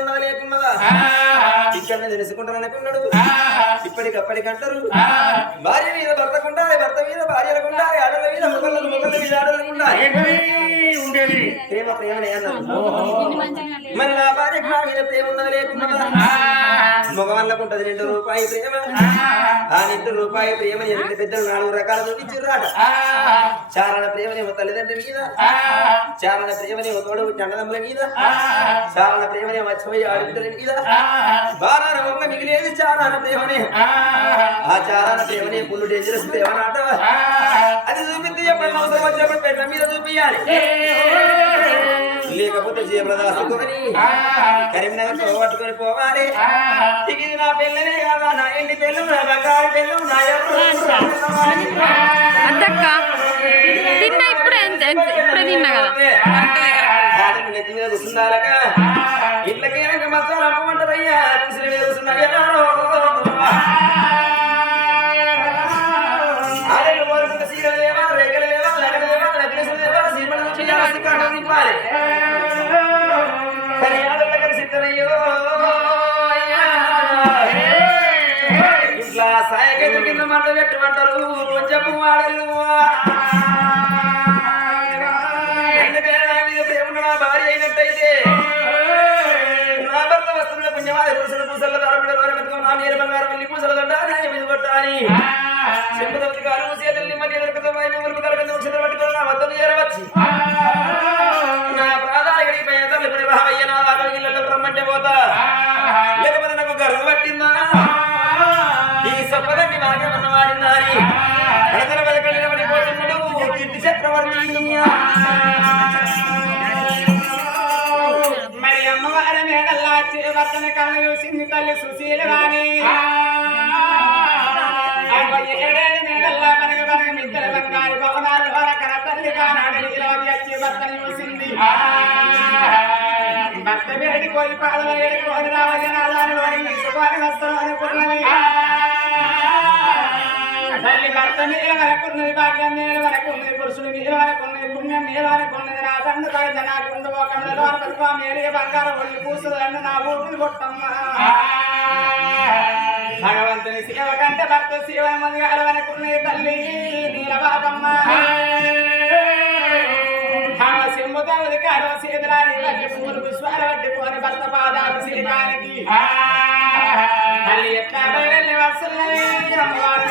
ఉన్నదా లేకున్నదా? ఇక్కడ తెలుసుకుంటాను అనుకున్నాడు. ఇప్పటికప్పటికంటారు. భార్య మీద భర్తకుండాలి భర్త మీద భార్యలకు ఉండాలి ఆడల మీద మొగళ్ళకు మొగళ్ళ మీద ఆడలకు ఉండాలి ఏంటది ఉండేది. ప్రేమ అన్నారు మరి నా భార్యకు నా మీద ప్రేమ ఉన్నదా లేకున్నదా? మగవాళ్ళకు ఉంటది రెండు రూపాయి ప్రేమ. ఆ. రెండు రూపాయి ప్రేమ రెండు పెద్దలు నాలుగు రకాల చూపించారు చారణ ప్రేమనేమో తల్లిదండ్రుల మీద. చారణ ప్రేమనేమో తోడు అన్నదమ్ముల మీద. చారణ ప్రేమనేమో మర్చిపోయి ఆడబిడ్డల మీద. బారాన ఒక్క మిగిలేది చారణ ప్రేమనే. ఆ. చారణ ప్రేమనే పుల్లు డేంజరస్ ప్రేమ నాట. అది చూపించి చెప్పండి అవసరం వచ్చినప్పుడు మీద చూపించాలి లేకపోతే కరీంనగర్తో పట్టుకొని పోవాలి. ఇది నా పెళ్ళనే కాదా? నా ఇంటి పెళ్ళు నా బంగారు పెళ్ళు నా అద్దక్క తిన్నా ఇప్పుడే ఇప్పుడే కదా. కూర్చున్నారక ఇళ్ళకైనా మీద కూర్చున్నారు ఇట్లా సాయగతి కింద మంట పెట్టమంటారు. కొంచెం వాడలు నా భార్య అయినట్టయితే. నా భర్త వస్తున్న పుణ్యమాది పురుషుల పూసల దారమిడ దూరం నా నీరు బంగారం వెళ్ళి పూసల నేను మీద కొట్టాలి చెంపదవతి కాలు చేతుల్ని మళ్ళీ ఎదురుకుతో వైపు ములుపు కలగంద పట్టుకొని నా వద్దకు చేరవచ్చు. రమ్మంటే పోతా లేకపోతే నాకు గర్వం పట్టిందా? ఈ సొప్పదండి మాకేమన్న వాడిందా అని అడతల వెలకలు నిలబడిపోతున్నాడు కీర్తి చక్రవర్తి. మరి అమ్మవారి మేడల్లా భర్తని కళ్ళు చూసింది తల్లి సుశీల రాణి. ఏడేడు మేడల్లా మనకు మనకు మిద్దెల బంగారు భవనాలు భర్త కోరి పాదల కోరి రావజనాలను వరి సుఖాన్ని వస్తాం అనుకున్నది తల్లి భర్త మీద వరకున్నది భాగ్యం మీద వరకున్నది పురుషుడు మీద వరకున్నది పుణ్యం మీద వరకున్నది నా తండ్రి కవిత నా కుండు ఒకళ్ళలో బతుకో బంగారం ఒళ్ళు నా ఊపిరి భగవంతుని సేవ కంటే భర్త శివ మంది కలవనుకున్నది తల్లి నీలబాబమ్మ సింహదేవుడి కాడవ సీదరాని వడ్డి పూలు విశ్వాల వడ్డి పోని భర్త పాదాలు సీతానికి. తల్లి ఎట్లా వెళ్ళి వస్తున్నది అమ్మవారు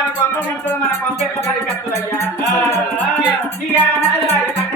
మన ఉంటుంది మన కొంత ఎట్లా కలిగెత్తదయ్యా ఇక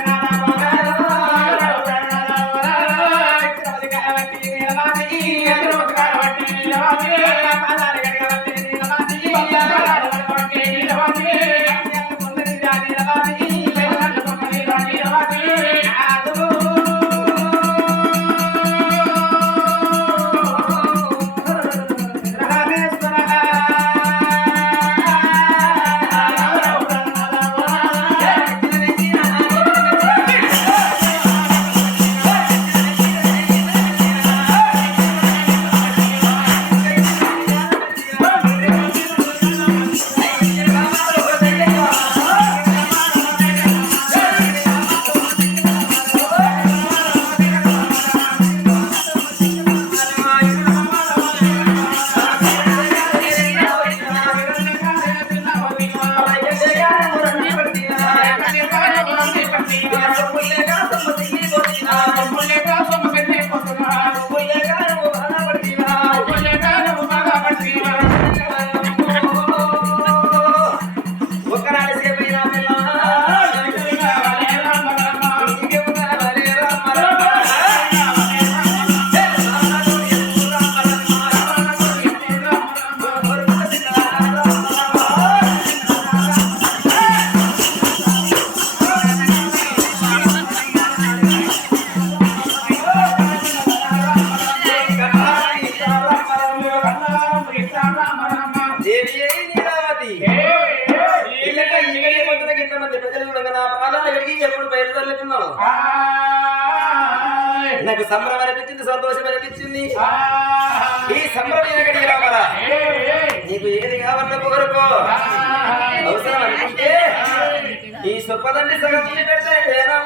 సగం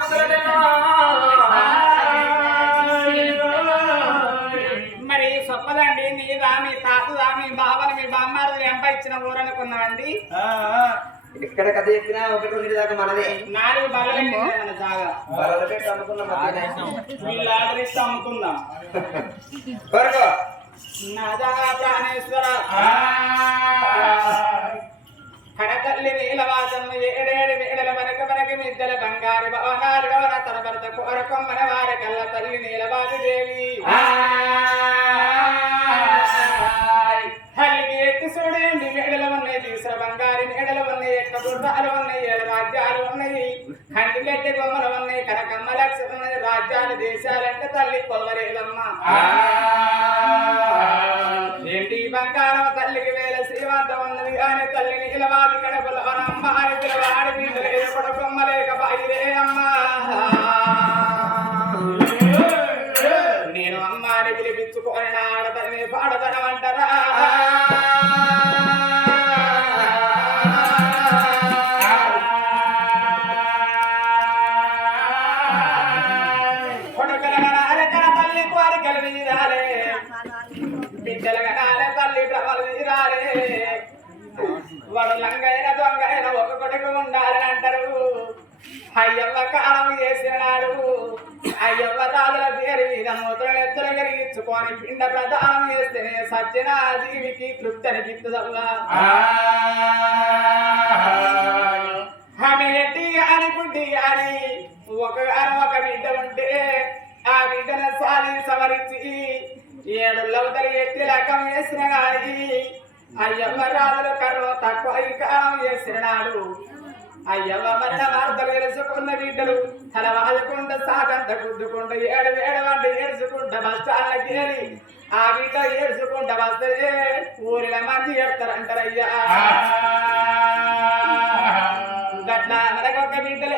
ముసలటన్నా? మరి సొప్పదండి నీదా మీ తాతదా మీ బావని మీ బామ్మారు ఎంప ఇచ్చిన ఊరనుకున్నామండి ఎక్కడ కథ చెప్పినా ఒకటి రెండు దాకా మనదే నాలుగు బల్లలు జాగా? బరద పెట్టి అమ్ముకున్న మధ్యనే. వీళ్ళు ఆర్డర్ ఇస్తే అమ్ముకుందాం. నాదా ప్రాణేశ్వర. కడతల్లి నీలవాసమ్మ ఏడేడు మేడల మనక మనకి మిద్దల బంగారు భవనాలు డోర తన భర్త కోరకొమ్మన వారి కల్ల తల్లి నీలవాది దేవి. చూడండి మేడలు ఉన్నాయి తీసిన బంగారు మేడలు ఉన్నాయి ఎక్క గుర్రాలు ఉన్నాయి ఏడు రాజ్యాలు ఉన్నాయి. కంటి గట్టి బొమ్మలు ఉన్నాయి కనకమ్మ లక్షలు ఉన్నాయి రాజ్యాలు దేశాలంటే తల్లి కొలవలేదమ్మా అమ్మ అని వాడి బిడ్డలు ఎప్పుడు కొమ్మలేక బయలే అమ్మా అయ్యవ్వ కాలం చేసిన నాడు అయ్యవ్వ రాజుల పేరు మీద మూత్రం ఎత్తులు కలిగించుకొని పిండ ప్రదానం చేస్తేనే సత్యన జీవికి తృప్తి అనిపిస్తుందవ్వా ఆమె ఎట్టి గాని గుడ్డి గాని ఒక ఒక బిడ్డ ఉంటే ఆ బిడ్డను సాలి సవరించి ఏడు లవతలు ఎత్తి లెక్కం చేసిన కానీ అయ్యవ్వ రాజుల కర్ర తక్కువ కాలం చేసిన నాడు మరణ వార్తలు తెలుసుకున్న బిడ్డలు తల వాదుకుంట సాగంత గుద్దుకుంట ఏడు వేడు వంట ఏడ్చుకుంట బస్తాలకి వెళ్ళి ఆ బిడ్డ ఏడ్చుకుంట వస్తే ఊరిలో మంది ఏడతారంటారయ్యా గట్ల మనకొక బిడ్డలు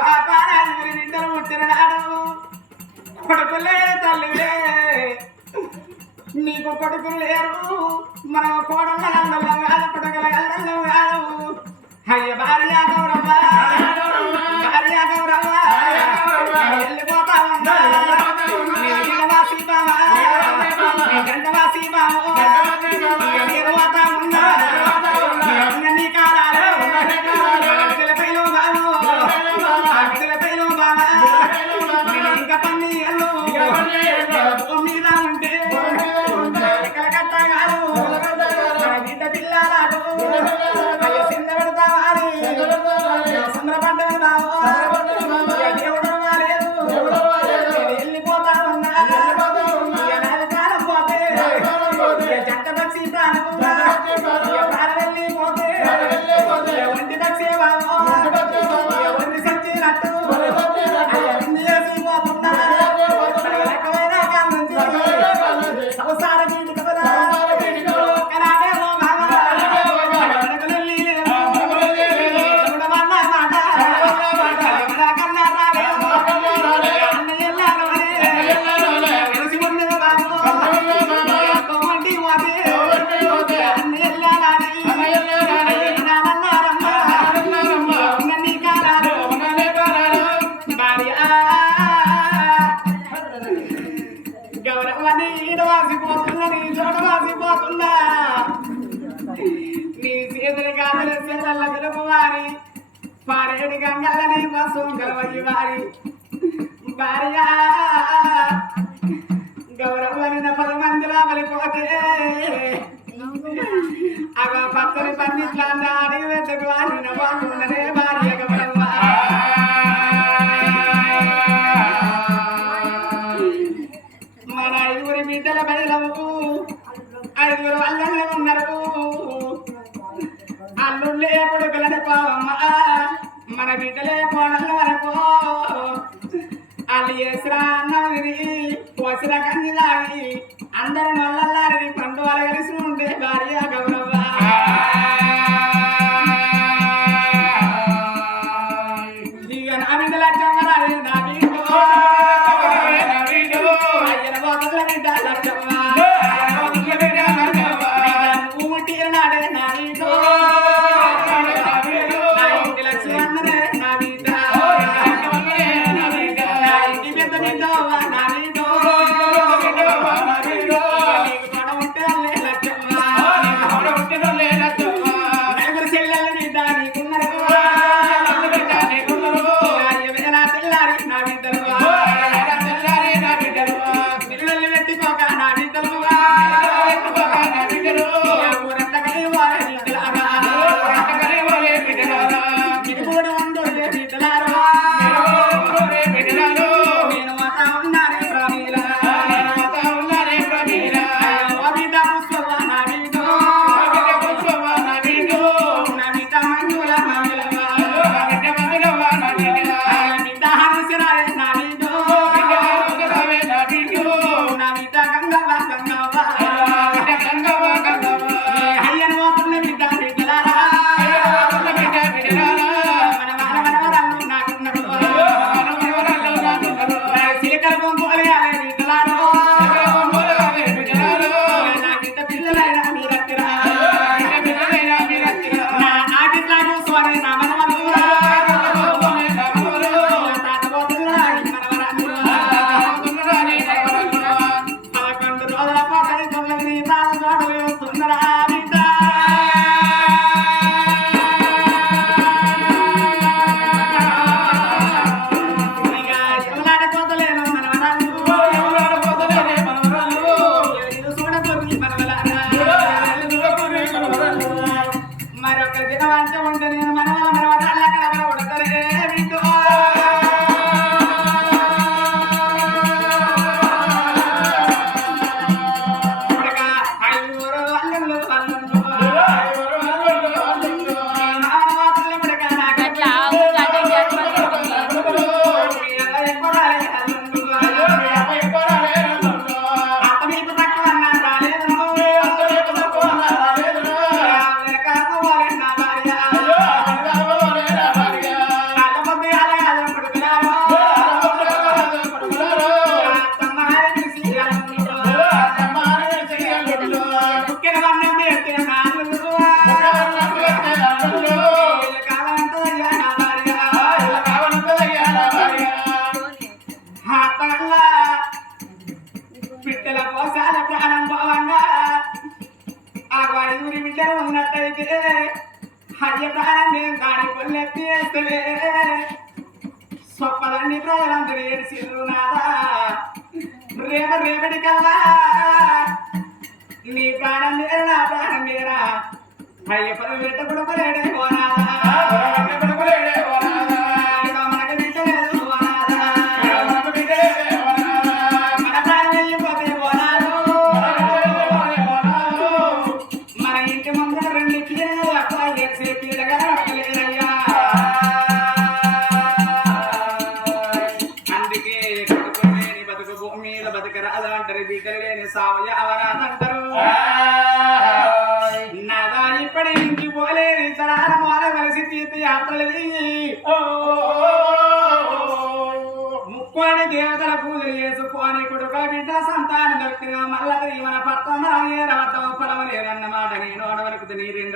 పాపారాజుగురి నిందలు పుట్టిననాడు కొడుకు లేదు తల్లి నీకు కొడుకులు లేరు మనం కోడళ్ళ గల్లల్లో కాదు కొడుకుల గల్లల్లో కాదు అయ్య భార్య గౌరమ్మ నాయుడి గంగలని కోసం గలవయ్య వారి భార్య. గౌరవని పది మందిలో వెళ్ళిపోతే అవ పచ్చని పండిట్లా అడిగి వెతకు అని భార్య గౌరవ మన ఐదుగురి బిడ్డల బయలవు ఐదుగురు అల్లెళ్ళు ఉన్నారు అల్లు లేకుండా మన బిడ్డలే కోడల వరకు. వాళ్ళు చేసిరా అన్నది పోసిరా కన్ని తాగి అందరు నొల్లల్లారని పండు వాళ్ళు కలిసి ఉంటే భార్య గౌరవ.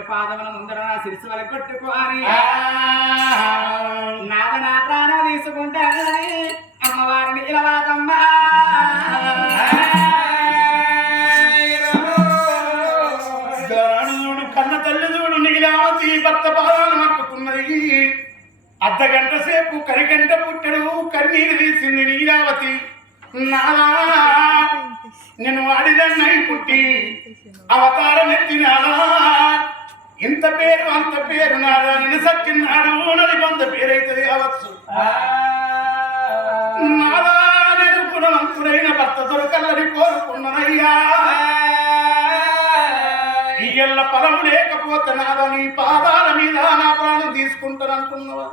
పాదముల ముందర నా శిరసు వరకు కొట్టుకోని నాద నా ప్రాణం తీసుకుంటానని అమ్మవారిని ఇలవాతమ్మా చూడు కన్న తల్లి చూడు భర్త పాదాలు మట్టుకున్నది. అర్ధగంట సేపు కరిగంట పుట్టడు కన్నీరు తీసింది నీలావతి. నాదా నేను వాడిదన్నై పుట్టి అవతారం ఎత్తినాదా ఇంత పేరు అంత పేరు నాదా నేను సచ్చిన్నాడు నది కొంత పేరైతుంది కావచ్చు. నాదా నేను గుణవంతుడైన భర్త దొరకల్లని కోరుకున్ననయ్యా. ఇయ్యల్ల పరము లేకపోతే నాదా నీ పాదాల మీద నా ప్రాణం తీసుకుంటాననుకున్నవా?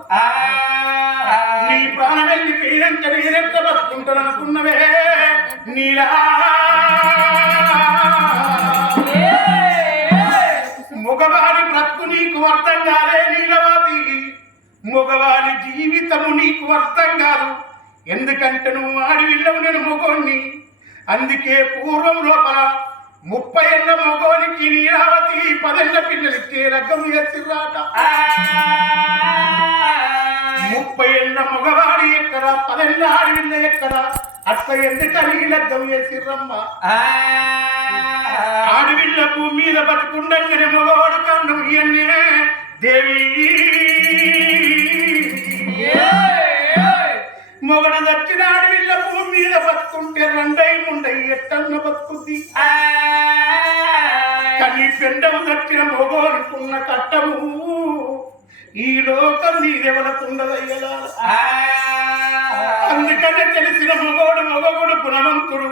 నీ ప్రాణం వెళ్ళి పేరంట నేనెంత బతుకుంటాననుకున్నవే? నీలా. మగవాడి బ్రతుకు నీకు అర్థం కాదే నీలవాది మగవాడి జీవితము నీకు అర్థం కాదు. ఎందుకంటే నువ్వు ఆడివిల్లవు నేను మగోణ్ణి అందుకే పూర్వం లోపల ముప్పై ఏళ్ళ మగోనికి నీలావతి పదేళ్ళ పిల్లలిచ్చే రకం ఎత్తిరాట ముప్పై ఏళ్ళ మగవాడి ఎక్కడ? పదేళ్ళ ఆడవిల్ల ఎక్కడ? అట్లా ఎందుకని లగ్గం వేసిర్రమ్మ ఆడవిల్ల భూమి మీద బతుకుండగానే మగవాడు కన్ను ఇయన్నే దేవి! మొగడు దక్కిన ఆడవిల్ల భూమి మీద బతుకుంటే రెండై ముండై ఎట్టన్న బతుకుద్ది. కానీ పెండము దక్కిన మొగోడుకున్న కట్టము ఈ లోకం నీదెవరకుండదయ్యలా అందుకనే తెలిసిన మగోడు మగోడు గుణవంతుడు.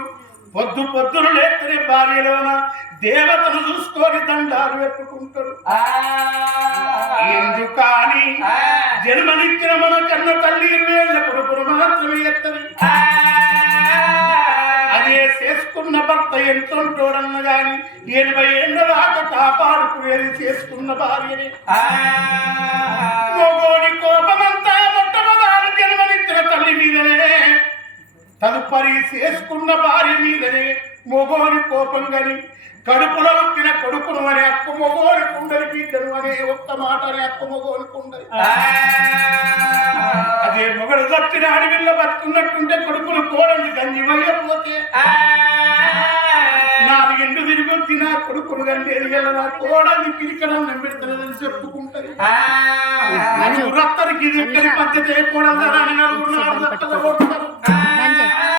పొద్దు పొద్దును లేకనే భార్యలోన దేవతను చూసుకొని దండాలు పెట్టుకుంటాడు ఎందుకని జన్మనిచ్చిన మన కన్న తల్లి వేళ్ళ కొడుకును మాత్రమే ఎత్తని అదే చేసుకున్న భర్త ఎంతుంటోడన్న గాని ఎనభై ఏళ్ళ దాకా కాపాడుకునేది చేసుకున్న భార్యని. మొగోని కోపమంతా మొట్టమొదటి జన్మనిచ్చిన తల్లి మీదనే తదుపరి చేసుకున్న భార్య మీదనే మొగోని కోపం గని కడుపులో వచ్చిన కొడుకును అనే అక్కు మొగోని కుండలి బిడ్డను అనే ఒక్క మాట అనే అక్కు మొగోని కుండలి. అదే మొగడు దక్కిన అడవిలో బతుకున్నట్టుంటే కొడుకులు కోడలు గంజి వయ్యపోతే నాకు ఎండు తిరిగి నా కొడుకును గండి ఎదిగల నా కోడల్ని పిరికడం నమ్మిడతానని చెప్పుకుంటది. రత్తరికి ఇది పద్ధతి కోడలు అని నలుగురు